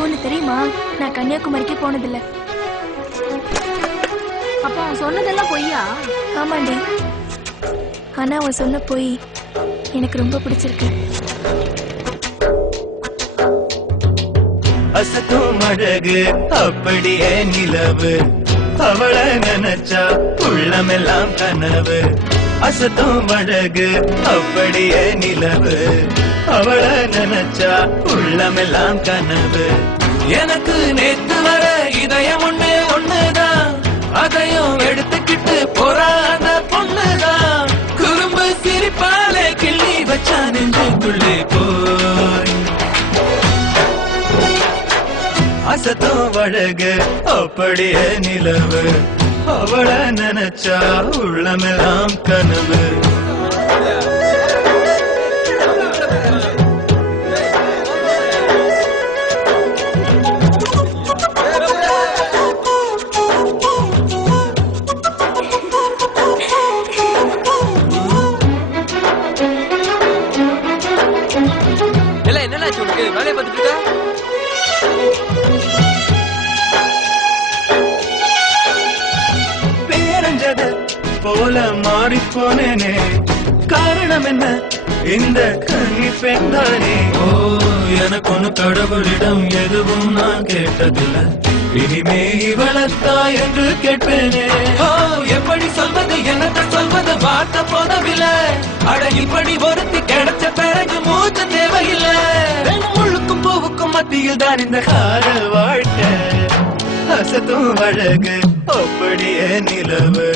உனக்கு தெரியுமா, நான் கன்னியாகுமரிக்கு போனதில்ல. அப்ப அவன் சொன்னதெல்லாம் பொய்யா? ஆமாண்டி, ஆனா அவன் சொன்ன பொய் எனக்கு ரொம்ப பிடிச்சிருக்கு. அசத்தும் அழகு அப்படியே நிலவு, அவளை நினைச்சா உள்ளமெல்லாம் கனவு. அசத்தும் அழகு அப்படியே நிலவு, அவளை நினைச்சா உள்ளமெல்லாம் கனவு. எனக்கு நேத்து வர இதயம் ஒண்ணுதான், அதையும் எடுத்துக்கிட்டு போறா அந்த பொண்ணுதான். குறும்பு சிரிப்பாலே கிள்ளி வச்சா நெஞ்சுக்குள்ளே போய். அசத்தும் அழகு அப்படியே நிலவு, அவளை நினைச்சா உள்ளமெல்லாம் கனவு. என்னடா சொல்லுங்க, வேலையை பார்த்துட்டு இருக்கா? பேரஞ்சத போல மாறிப்போனேனே, காரணம் என்ன இந்த கன்னி பெண்தானே. ஓ, எனக்கு ஒண்ணு கடவுளிடம் எதுவும் நான் கேட்டதில்லை, இனிமே இவளத்தா என்று கேட்பேனே. ஓ, எப்படி சொல்வது என்னத்தை சொல்வது வார்த்தை போதவில்லை. அட இப்படி ஒருத்தி கிடைச்ச பிறகு மூச்சு தேவையில்லை. முழுக்கும் பூவுக்கும் மத்தியில் தான் இந்த காதல் வாழ்க்கை. அசத்தும் அழகு அப்படியே நிலவு,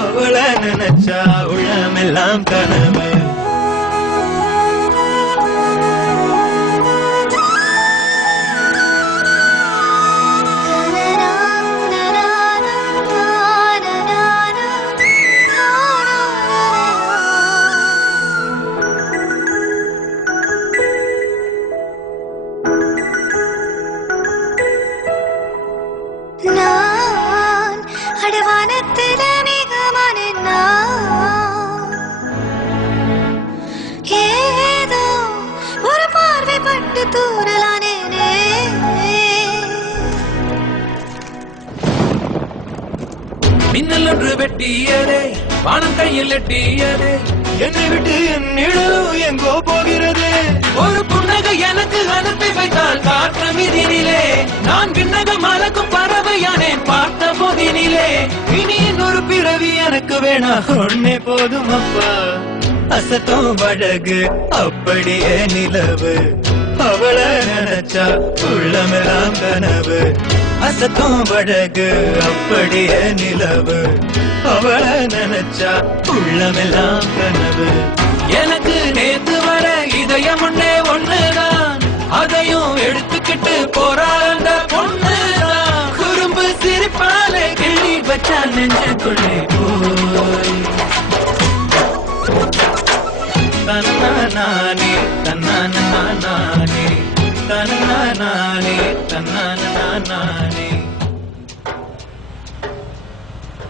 அவளை நினைச்சா உள்ளமெல்லாம் கனவு. நான் அடவானத்தில மிகமான ஏதோ ஒரு பார்வை பட்டு தூரலானேனே. மின்னல் ஒன்று வெட்டியதே, வானம் கையில் எட்டியதே, என்னை விட்டு என் நிழலும் எங்கோ போகிறது. ஒரு புன்னகை எனக்கு அனுப்பி வைத்தால் காற்று மீதினிலே, நான் விண்ணக மலக்கும் பறவையானேன் பார்த்த போதினிலே. இனி இன்னொரு பிறவி எனக்கு வேணா, ஒன்னே போதும் அப்பா. அசத்தும் அழகு அப்படியே நிலவு, அவளை நினைச்சா உள்ளமெல்லாம் கனவு. அசத்தும் அழகு அப்படியே நிலவு, அவளை நினைச்சா உள்ளமெல்லாம் கனவு. எனக்கு நேத்து வர இதயம் ஒண்ணுதான், அதையும் எடுத்துக்கிட்டு போறா அந்த பொண்ணுதான். குறும்பு சிரிப்பாலே கிள்ளி வச்சா நெஞ்சுக்குள்ளே போய். தன்னானே தன்னானே தன்னானே தன்னானே.